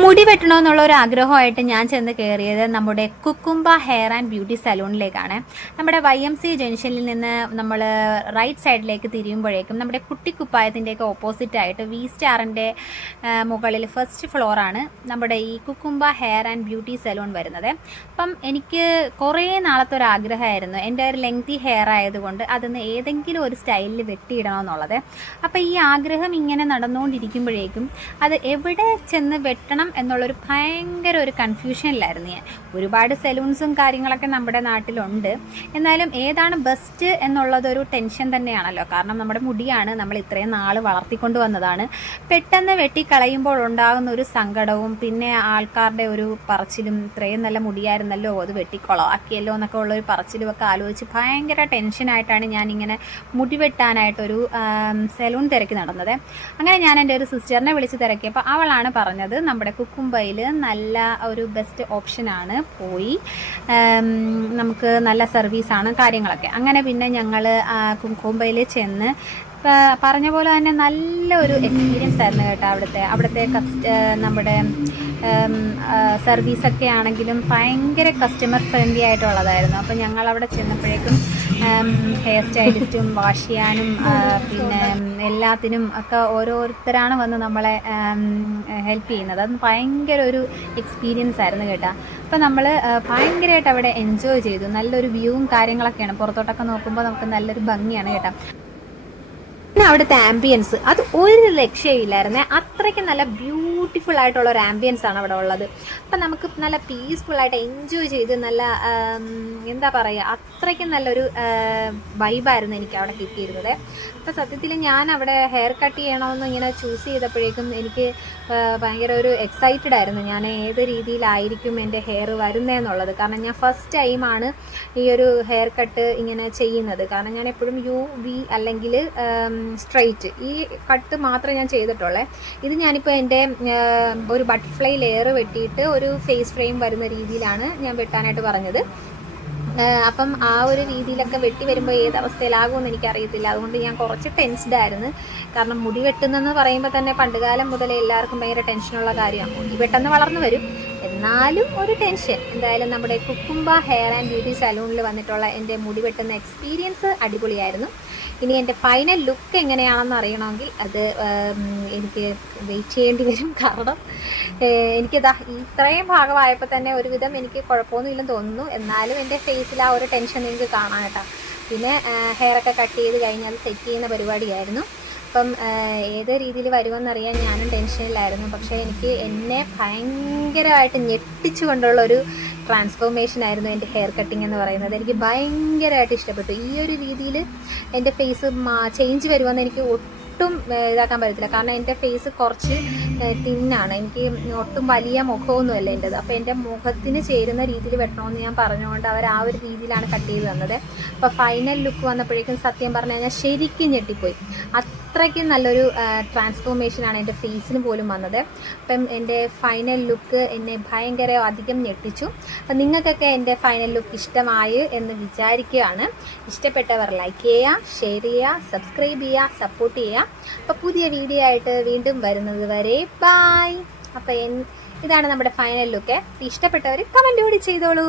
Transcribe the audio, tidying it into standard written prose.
മുടി വെട്ടണമെന്നുള്ള ഒരു ആഗ്രഹമായിട്ട് ഞാൻ ചെന്ന് കയറിയത് നമ്മുടെ കുക്കുംബ ഹെയർ ആൻഡ് ബ്യൂട്ടി സലൂണിലേക്കാണ്. നമ്മുടെ YMC ജംഗ്ഷനിൽ നിന്ന് നമ്മൾ റൈറ്റ് സൈഡിലേക്ക് തിരിയുമ്പോഴേക്കും നമ്മുടെ കുട്ടിക്കുപ്പായത്തിൻ്റെയൊക്കെ ഓപ്പോസിറ്റായിട്ട് വി സ്റ്റാറിൻ്റെ മുകളിൽ ഫസ്റ്റ് ഫ്ലോറാണ് നമ്മുടെ ഈ cucumber hair and beauty salon വരുന്നത്. അപ്പം എനിക്ക് കുറേ നാളത്തെ ഒരു ആഗ്രഹമായിരുന്നു, എൻ്റെ ഒരു ലെങ്തി ഹെയർ ആയതുകൊണ്ട് അതൊന്ന് ഏതെങ്കിലും ഒരു സ്റ്റൈലിൽ വെട്ടിയിടണമെന്നുള്ളത്. അപ്പോൾ ഈ ആഗ്രഹം ഇങ്ങനെ നടന്നുകൊണ്ടിരിക്കുമ്പോഴേക്കും അത് എവിടെ ചെന്ന് വെട്ടണം എന്നുള്ളൊരു ഭയങ്കര ഒരു കൺഫ്യൂഷനിലായിരുന്നു ഞാൻ. ഒരുപാട് സലൂൺസും കാര്യങ്ങളൊക്കെ നമ്മുടെ നാട്ടിലുണ്ട്, എന്നാലും ഏതാണ് ബെസ്റ്റ് എന്നുള്ളതൊരു ടെൻഷൻ തന്നെയാണല്ലോ. കാരണം നമ്മുടെ മുടിയാണ്, നമ്മൾ ഇത്രയും നാൾ വളർത്തിക്കൊണ്ട് വന്നതാണ്. പെട്ടെന്ന് വെട്ടിക്കളയുമ്പോൾ ഉണ്ടാകുന്ന ഒരു സങ്കടവും പിന്നെ ആൾക്കാരുടെ ഒരു പറച്ചിലും, ഇത്രയും നല്ല മുടിയായിരുന്നല്ലോ അത് വെട്ടിക്കൊളാക്കിയല്ലോ എന്നൊക്കെ ഉള്ളൊരു പറച്ചിലുമൊക്കെ ആലോചിച്ച് ഭയങ്കര ടെൻഷനായിട്ടാണ് ഞാനിങ്ങനെ മുടി വെട്ടാനായിട്ടൊരു സലൂൺ തിരക്കി നടന്നത്. അങ്ങനെ ഞാൻ എൻ്റെ ഒരു സിസ്റ്ററിനെ വിളിച്ച് തിരക്കിയപ്പോൾ അവളാണ് പറഞ്ഞത് നമ്മുടെ കുക്കുംബയിൽ നല്ല ഒരു ബെസ്റ്റ് ഓപ്ഷനാണ്, പോയി നമുക്ക് നല്ല സർവീസാണ് കാര്യങ്ങളൊക്കെ. അങ്ങനെ പിന്നെ ഞങ്ങൾ കുക്കുംബയിൽ ചെന്ന് പറഞ്ഞ പോലെ തന്നെ നല്ലൊരു എക്സ്പീരിയൻസ് ആയിരുന്നു കേട്ടോ. അവിടുത്തെ നമ്മുടെ സർവീസൊക്കെ ആണെങ്കിലും ഭയങ്കര കസ്റ്റമർ ഫ്രണ്ട്ലി ആയിട്ടുള്ളതായിരുന്നു. അപ്പോൾ ഞങ്ങൾ അവിടെ ചെന്നപ്പോഴേക്കും ഹെയർ സ്റ്റൈലിസ്റ്റും വാഷ് ചെയ്യാനും പിന്നെ എല്ലാത്തിനും ഒക്കെ ഓരോരുത്തരാണ് വന്ന് നമ്മളെ ഹെൽപ്പ് ചെയ്യുന്നത്. അത് ഭയങ്കര ഒരു എക്സ്പീരിയൻസ് ആയിരുന്നു കേട്ടോ. അപ്പോൾ നമ്മൾ ഭയങ്കരമായിട്ട് അവിടെ എൻജോയ് ചെയ്തു. നല്ലൊരു വ്യൂവും കാര്യങ്ങളൊക്കെയാണ്, പുറത്തോട്ടൊക്കെ നോക്കുമ്പോൾ നമുക്ക് നല്ലൊരു ഭംഗിയാണ് കേട്ടോ. പിന്നെ അവിടുത്തെ ആംബിയൻസ് അത് ഒരു രക്ഷയില്ലായിരുന്നേ, അത്രയ്ക്ക് നല്ല ബ്യൂട്ടിഫുൾ ആയിട്ടുള്ള ഒരു ആംബിയൻസ് ആണ് അവിടെ ഉള്ളത്. അപ്പം നമുക്ക് നല്ല പീസ്ഫുള്ളായിട്ട് എൻജോയ് ചെയ്ത് നല്ല എന്താ പറയുക, അത്രയ്ക്കും നല്ലൊരു വൈബായിരുന്നു എനിക്ക് അവിടെ കിട്ടിയിരുന്നത്. അപ്പം സത്യത്തിൽ ഞാൻ അവിടെ ഹെയർ കട്ട് ചെയ്യണമെന്ന് ഇങ്ങനെ ചൂസ് ചെയ്തപ്പോഴേക്കും എനിക്ക് ഭയങ്കര ഒരു എക്സൈറ്റഡ് ആയിരുന്നു, ഞാൻ ഏത് രീതിയിലായിരിക്കും എൻ്റെ ഹെയർ വരുന്നതെന്നുള്ളത്. കാരണം ഞാൻ ഫസ്റ്റ് ടൈമാണ് ഈ ഒരു ഹെയർ കട്ട് ഇങ്ങനെ ചെയ്യുന്നത്. കാരണം ഞാൻ എപ്പോഴും UV അല്ലെങ്കിൽ സ്ട്രെയിറ്റ് ഈ കട്ട് മാത്രമേ ഞാൻ ചെയ്തിട്ടുള്ളേ. ഇത് ഞാനിപ്പോൾ എൻ്റെ ഒരു ബട്ടർഫ്ലൈ ലെയർ വെട്ടിയിട്ട് ഒരു ഫേസ് ഫ്രെയിം വരുന്ന രീതിയിലാണ് ഞാൻ വെട്ടാനായിട്ട് പറഞ്ഞത്. അപ്പം ആ ഒരു രീതിയിലൊക്കെ വെട്ടി വരുമ്പോൾ ഏത് അവസ്ഥയിലാകുമെന്ന് എനിക്കറിയത്തില്ല. അതുകൊണ്ട് ഞാൻ കുറച്ച് ടെൻസ്ഡ് ആയിരുന്നു. കാരണം മുടി വെട്ടുന്നെന്ന് പറയുമ്പോൾ തന്നെ പണ്ടുകാലം മുതലേ എല്ലാവർക്കും ഭയങ്കര ടെൻഷനുള്ള കാര്യമാണ്. മുടി പെട്ടെന്ന് വളർന്നു വരും, എന്നാലും ഒരു ടെൻഷൻ. എന്തായാലും നമ്മുടെ കുക്കുംബ ഹെയർ ആൻഡ് ബ്യൂട്ടി സലൂണിൽ വന്നിട്ടുള്ള എൻ്റെ മുടി വെട്ടുന്ന എക്സ്പീരിയൻസ് അടിപൊളിയായിരുന്നു. ഇനി എൻ്റെ ഫൈനൽ ലുക്ക് എങ്ങനെയാണെന്ന് അറിയണമെങ്കിൽ അത് എനിക്ക് വെയിറ്റ് ചെയ്യേണ്ടി വരും. കാരണം എനിക്കിതാ ഇത്രയും ഭാഗമായപ്പോൾ തന്നെ ഒരുവിധം എനിക്ക് കുഴപ്പമൊന്നുമില്ലെന്ന് തോന്നുന്നു. എന്നാലും എൻ്റെ ഫേസിൽ ആ ഒരു ടെൻഷൻ നിങ്ങൾക്ക് കാണാം കേട്ടോ. പിന്നെ ഹെയറൊക്കെ കട്ട് ചെയ്ത് കഴിഞ്ഞ് അത് സെറ്റ് ചെയ്യുന്ന പരിപാടിയായിരുന്നു. അപ്പം ഏത് രീതിയിൽ വരുമെന്നറിയാൻ ഞാനും ടെൻഷനിലായിരുന്നു. പക്ഷേ എന്നെ ഭയങ്കരമായിട്ട് ഞെട്ടിച്ചു കൊണ്ടുള്ളൊരു ട്രാൻസ്ഫോർമേഷൻ ആയിരുന്നു എൻ്റെ ഹെയർ കട്ടിങ് എന്ന് പറയുന്നത്. എനിക്ക് ഭയങ്കരമായിട്ട് ഇഷ്ടപ്പെട്ടു. ഈ ഒരു രീതിയിൽ എൻ്റെ ഫേസ് ചേഞ്ച് വരുമെന്ന് എനിക്ക് ഒട്ടും ഇതാക്കാൻ പറ്റത്തില്ല. കാരണം എൻ്റെ ഫേസ് കുറച്ച് തിന്നാണ്, എനിക്ക് ഒട്ടും വലിയ മുഖമൊന്നുമല്ല എൻ്റെത്. അപ്പോൾ എൻ്റെ മുഖത്തിന് ചേരുന്ന രീതിയിൽ വെട്ടണമെന്ന് ഞാൻ പറഞ്ഞുകൊണ്ട് അവർ ആ ഒരു രീതിയിലാണ് കട്ട് ചെയ്ത് തന്നത്. അപ്പോൾ ഫൈനൽ ലുക്ക് വന്നപ്പോഴേക്കും സത്യം പറഞ്ഞു കഴിഞ്ഞാൽ ശരിക്കും ഞെട്ടിപ്പോയി. അത്രയ്ക്കും നല്ലൊരു ട്രാൻസ്ഫോർമേഷനാണ് എൻ്റെ ഫേസിന് പോലും വന്നത്. അപ്പം എൻ്റെ ഫൈനൽ ലുക്ക് എന്നെ ഭയങ്കര അധികം ഞെട്ടിച്ചു. അപ്പം നിങ്ങൾക്കൊക്കെ എൻ്റെ ഫൈനൽ ലുക്ക് ഇഷ്ടമായി എന്ന് വിചാരിക്കുകയാണ്. ഇഷ്ടപ്പെട്ടവർ ലൈക്ക് ചെയ്യുക, ഷെയർ ചെയ്യുക, സബ്സ്ക്രൈബ് ചെയ്യുക, സപ്പോർട്ട് ചെയ്യുക. അപ്പോൾ പുതിയ വീഡിയോ ആയിട്ട് വീണ്ടും വരുന്നത് വരെ ബൈ. അപ്പോൾ ഇതാണ് നമ്മുടെ ഫൈനൽ ലുക്ക്. ഇഷ്ടപ്പെട്ടവർ കമൻറ്റ് കൂടി ചെയ്തോളൂ.